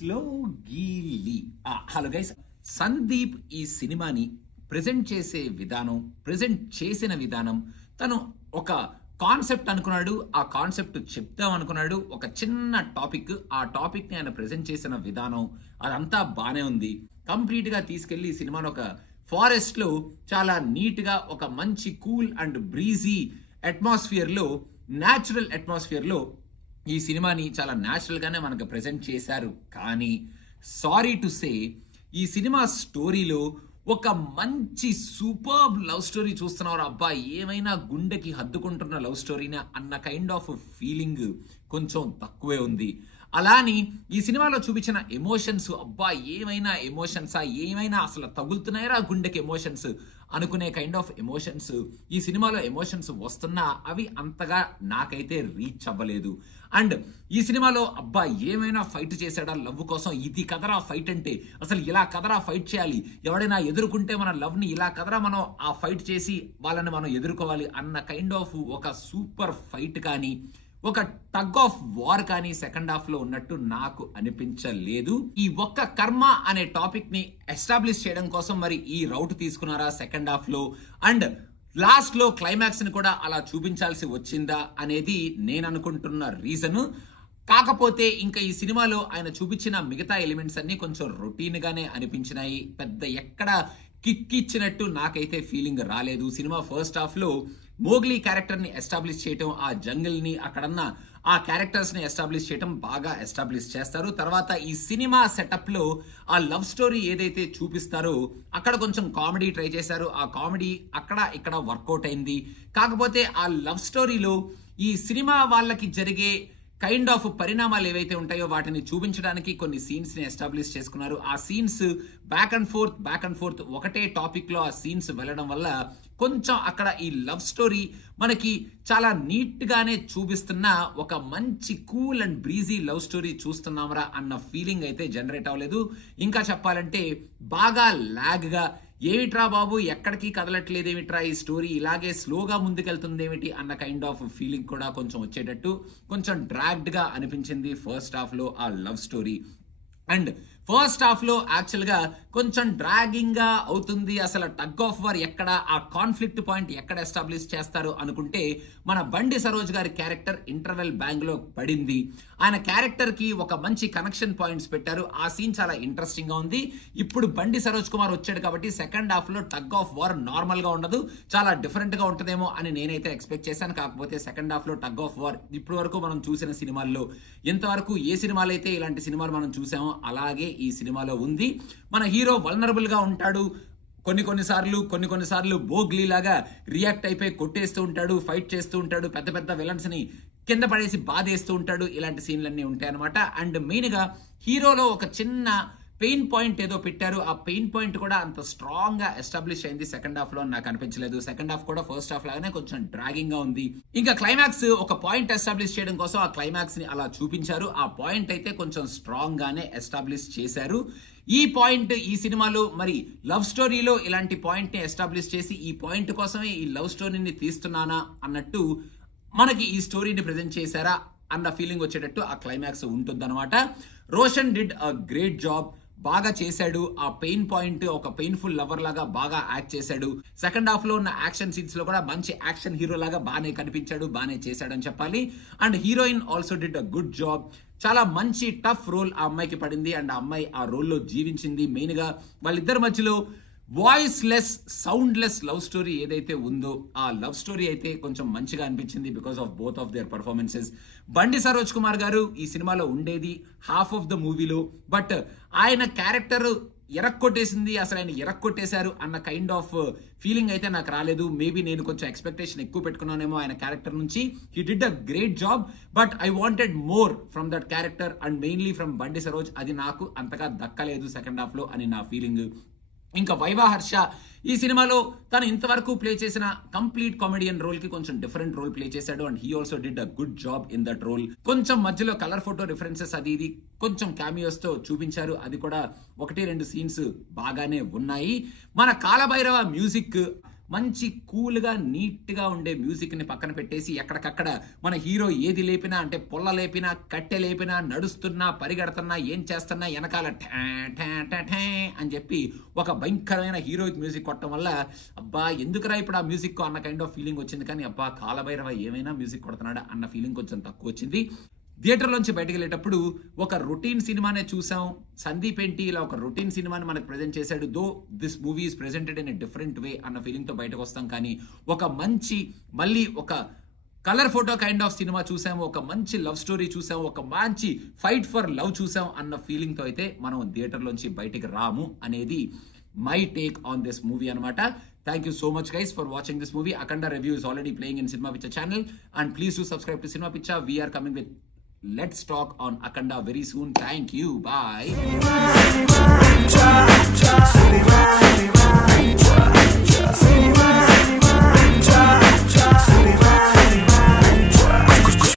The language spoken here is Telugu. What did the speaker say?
స్లోగీలి. హలో గైస్, సందీప్ ఈ సినిమాని ప్రెజెంట్ చేసే విధానం, ప్రెజెంట్ చేసిన విధానం, తను ఒక కాన్సెప్ట్ అనుకున్నాడు, ఆ కాన్సెప్ట్ చెప్తాం అనుకున్నాడు, ఒక చిన్న టాపిక్, ఆ టాపిక్ ని ఆయన ప్రెజెంట్ చేసిన విధానం అదంతా బానే ఉంది. కంప్లీట్ గా తీసుకెళ్లి ఈ సినిమాను ఒక ఫారెస్ట్ లో చాలా నీట్ గా ఒక మంచి కూల్ అండ్ బ్రీజీ అట్మాస్ఫియర్ లో, న్యాచురల్ అట్మాస్ఫియర్ లో ఈ సినిమాని చాలా న్యాచురల్ గానే మనకు ప్రెజెంట్ చేశారు. కానీ సారీ టు సే, ఈ సినిమా స్టోరీలో ఒక మంచి సూపర్బ్ లవ్ స్టోరీ చూస్తున్నారు. అబ్బా, ఏమైనా గుండెకి హద్దుకుంటున్న లవ్ స్టోరీనా అన్న కైండ్ ఆఫ్ ఫీలింగ్ కొంచెం తక్కువే ఉంది. అలాని ఈ సినిమాలో చూపించిన ఎమోషన్స్, అబ్బా ఏమైనా ఎమోషన్సా, ఏమైనా అసలు తగులుతున్నాయరా గుండెకి ఎమోషన్స్ అనుకునే కైండ్ ఆఫ్ ఎమోషన్స్ ఈ సినిమాలో ఎమోషన్స్ వస్తున్నా అవి అంతగా నాకైతే రీచ్ అవ్వలేదు. అండ్ ఈ సినిమాలో అబ్బా ఏమైనా ఫైట్ చేశాడా లవ్ కోసం, ఇది కదరా ఫైట్ అంటే, అసలు ఇలా కదరా ఫైట్ చేయాలి, ఎవడైనా ఎదుర్కొంటే మన లవ్ ని ఇలా కదరా మనం ఆ ఫైట్ చేసి వాళ్ళని మనం ఎదుర్కోవాలి అన్న కైండ్ ఆఫ్ ఒక సూపర్ ఫైట్ కానీ, ఒక టగ్ ఆఫ్ వార్ కానీ సెకండ్ హాఫ్ లో ఉన్నట్టు నాకు అనిపించలేదు. ఈ ఒక్క కర్మ అనే టాపిక్ ని ఎస్టాబ్లిష్ చేయడం కోసం మరి ఈ రౌట్ తీసుకున్నారా సెకండ్ హాఫ్ లో, అండ్ లాస్ట్ లో క్లైమాక్స్ ని కూడా అలా చూపించాల్సి వచ్చిందా అనేది నేను అనుకుంటున్న రీజన్. కాకపోతే ఇంకా ఈ సినిమాలో ఆయన చూపించిన మిగతా ఎలిమెంట్స్ అన్ని కొంచెం రొటీన్ గానే అనిపించినాయి. పెద్ద ఎక్కడ కిక్ ఇచ్చినట్టు నాకైతే ఫీలింగ్ రాలేదు. సినిమా ఫస్ట్ హాఫ్ లో మోగ్లీ క్యారెక్టర్ ని ఎస్టాబ్లిష్ చేయటం, ఆ జంగిల్ ని అక్కడన్న ఆ క్యారెక్టర్స్ ని ఎస్టాబ్లిష్ చేయటం బాగా ఎస్టాబ్లిష్ చేస్తారు. తర్వాత ఈ సినిమా సెటప్ లో ఆ లవ్ స్టోరీ ఏదైతే చూపిస్తారో అక్కడ కొంచెం కామెడీ ట్రై చేశారు. ఆ కామెడీ అక్కడ ఇక్కడ వర్కౌట్ అయింది. కాకపోతే ఆ లవ్ స్టోరీలో ఈ సినిమా వాళ్ళకి జరిగే కైండ్ ఆఫ్ పరిణామాలు ఏవైతే ఉంటాయో వాటిని చూపించడానికి కొన్ని సీన్స్ ని ఎస్టాబ్లిష్ చేసుకున్నారు. ఆ సీన్స్ బ్యాక్ అండ్ ఫోర్త్ ఒకటే టాపిక్ లో ఆ సీన్స్ వెళ్ళడం వల్ల కొంచెం అక్కడ ఈ లవ్ స్టోరీ మనకి చాలా నీట్ గానే చూపిస్తున్న ఒక మంచి cool and breezy love story చూస్తున్నామరా అన్న ఫీలింగ్ అయితే జనరేట్ అవ్వలేదు. ఇంకా చెప్పాలంటే బాగా లాగ్ గా, ఏమిట్రా బాబు ఎక్కడికి కదలట్లేదు ఏమిట్రా, ఈ స్టోరీ ఇలాగే స్లోగా ముందుకెళ్తుంది ఏమిటి అన్న కైండ్ ఆఫ్ ఫీలింగ్ కూడా కొంచెం వచ్చేటట్టు కొంచెం డ్రాగ్డ్ గా అనిపించింది ఫస్ట్ హాఫ్ లో ఆ love story. And first half లో యాక్చువల్ గా కొంచెం డ్రాగింగ్ గా అవుతుంది. అసలు టగ్ ఆఫ్ వార్ ఎక్కడ, ఆ కాన్ఫ్లిక్ట్ పాయింట్ ఎక్కడ ఎస్టాబ్లిష్ చేస్తారు అనుకుంటే మన బండి సరోజ్ గారి క్యారెక్టర్ ఇంటర్వెల్ బ్యాంగ్ లో పడింది. ఆయన క్యారెక్టర్ కి ఒక మంచి కనెక్షన్ పాయింట్స్ పెట్టారు. ఆ సీన్ చాలా ఇంట్రెస్టింగ్ గా ఉంది. ఇప్పుడు బండి సరోజ్ కుమార్ వచ్చాడు కాబట్టి సెకండ్ హాఫ్ లో టగ్ ఆఫ్ వార్ నార్మల్ గా ఉండదు, చాలా డిఫరెంట్ గా ఉంటుందేమో అని నేనైతే ఎక్స్పెక్ట్ చేశాను. కాకపోతే సెకండ్ హాఫ్ లో టగ్ ఆఫ్ వార్ ఇప్పటి వరకు మనం చూసిన సినిమాల్లో ఎంతవరకు ఏ సినిమాలు అయితే ఇలాంటి సినిమాలు మనం చూసామో అలాగే ఈ సినిమాలో ఉంది. మన హీరో వల్నరబుల్ గా ఉంటాడు. కొన్ని సార్లు బోగ్లీ లాగా రియాక్ట్ అయిపోయి కొట్టేస్తూ ఉంటాడు, ఫైట్ చేస్తూ ఉంటాడు, పెద్ద పెద్ద విలన్స్ ని కింద పడేసి బాధేస్తూ ఉంటాడు. ఇలాంటి సీన్లన్నీ ఉంటాయి అనమాట. అండ్ మెయిన్ గా హీరోలో ఒక చిన్న పెయిన్ పాయింట్ ఏదో పెట్టారు. ఆ పెయిన్ పాయింట్ కూడా అంత స్ట్రాంగ్ గా ఎస్టాబ్లిష్ అయింది సెకండ్ హాఫ్ లో నాకు అనిపించలేదు. సెకండ్ హాఫ్ కూడా ఫస్ట్ హాఫ్ లాగానే కొంచెం డ్రాగింగ్ గా ఉంది. ఇంకా క్లైమాక్స్ ఒక పాయింట్ ఎస్టాబ్లిష్ చేయడం కోసం ఆ క్లైమాక్స్ ని అలా చూపించారు. ఆ పాయింట్ అయితే కొంచెం స్ట్రాంగ్ గానే ఎస్టాబ్లిష్ చేశారు. ఈ పాయింట్ ఈ సినిమాలో మరి లవ్ స్టోరీలో ఇలాంటి పాయింట్ ని ఎస్టాబ్లిష్ చేసి ఈ పాయింట్ కోసమే ఈ లవ్ స్టోరీని తీస్తున్నానా అన్నట్టు మనకి ఈ స్టోరీని ప్రెజెంట్ చేశారా అన్న ఫీలింగ్ వచ్చేటట్టు ఆ క్లైమాక్స్ ఉంటుందన్నమాట. Roshan did a great job, బాగా చేశాడు. ఆ పెయిన్ పాయింట్ ఒక పెయిన్ఫుల్ లవర్ లాగా బాగా యాక్ట్ చేశాడు. సెకండ్ హాఫ్ లో ఉన్న యాక్షన్ సీన్స్ లో కూడా మంచి యాక్షన్ హీరో లాగా బాగానే కనిపించాడు, బాగానే చేశాడని చెప్పాలి. And heroine also did a good job. చాలా మంచి టఫ్ రోల్ ఆ అమ్మాయికి పడింది అండ్ ఆ అమ్మాయి ఆ రోల్లో జీవించింది. మెయిన్ గా వాళ్ళిద్దరి మధ్యలో voice less, sound less love story ఏదైతే ఉందో ఆ లవ్ స్టోరీ అయితే కొంచెం మంచిగా అనిపించింది because of both of their performances. బండి సరోజ్ కుమార్ గారు ఈ సినిమాలో ఉండేది హాఫ్ ఆఫ్ ద మూవీలో, బట్ ఆయన క్యారెక్టర్ ఎరక్కొట్టేసింది, అసలు ఆయన ఎరక్కొట్టేశారు అన్న కైండ్ ఆఫ్ ఫీలింగ్ అయితే నాకు రాలేదు. మేబీ నేను కొంచెం ఎక్స్పెక్టేషన్ ఎక్కువ పెట్టుకున్నానేమో ఆయన క్యారెక్టర్ నుంచి. He did a great job, but I wanted more from that character and mainly from బండి సరోజ్. అది నాకు అంతగా దక్కలేదు సెకండ్ హాఫ్ లో అని నా ఫీలింగ్. ఇంకా వైవా హర్ష ఈ సినిమాలో తను ఇంతవరకు ప్లే చేసిన కంప్లీట్ కామెడియన్ రోల్ కి కొంచెం డిఫరెంట్ రోల్ ప్లే చేశాడు and he also did a good job in that role. కొంచెం మధ్యలో కలర్ ఫోటో రిఫరెన్సెస్ అది ఇది కొంచెం క్యామియోస్ తో చూపించారు. అది కూడా 1-2 సీన్స్ బాగానే ఉన్నాయి. మన కాలభైరవ మ్యూజిక్ మంచి కూల్గా నీట్గా ఉండే మ్యూజిక్ని పక్కన పెట్టేసి ఎక్కడికక్కడ మన హీరో ఏది లేపినా అంటే పొల్ల లేపినా కట్టె లేపినా నడుస్తున్నా పరిగెడుతున్నా ఏం చేస్తున్నా వెనకాల ఠా ఠా ఠా ఠా అని చెప్పి ఒక భయంకరమైన హీరోయిక్ మ్యూజిక్ కొట్టడం వల్ల అబ్బా ఎందుకురా ఇప్పుడు ఆ మ్యూజిక్ అన్న కైండ్ ఆఫ్ ఫీలింగ్ వచ్చింది. కానీ అబ్బా కాలభైరవ ఏమైనా మ్యూజిక్ కొడుతున్నాడా అన్న ఫీలింగ్ కొంచెం తక్కువ వచ్చింది. థియేటర్లోంచి బయటకు వెళ్ళేటప్పుడు ఒక రొటీన్ సినిమానే చూసాం. సందీప్ ఏంటి ఇలా ఒక రొటీన్ సినిమాని మనకు ప్రజెంట్ చేశాడు. Though this movie is presented in a different way అన్న ఫీలింగ్తో బయటకు వస్తాం. కానీ ఒక మంచి మళ్ళీ ఒక colour photo kind of cinema చూసాము, ఒక మంచి లవ్ స్టోరీ చూసాము, ఒక మంచి ఫైట్ ఫర్ లవ్ చూసాం అన్న ఫీలింగ్తో అయితే మనం థియేటర్లోంచి బయటికి రాము అనేది my take on this movie అనమాట. Thank you so much guys for watching this movie. Akhanda review is already playing in Cinema Picture channel and please do subscribe to Cinema Picture. We are coming with Let's Talk on Akhanda very soon. Thank you. Bye.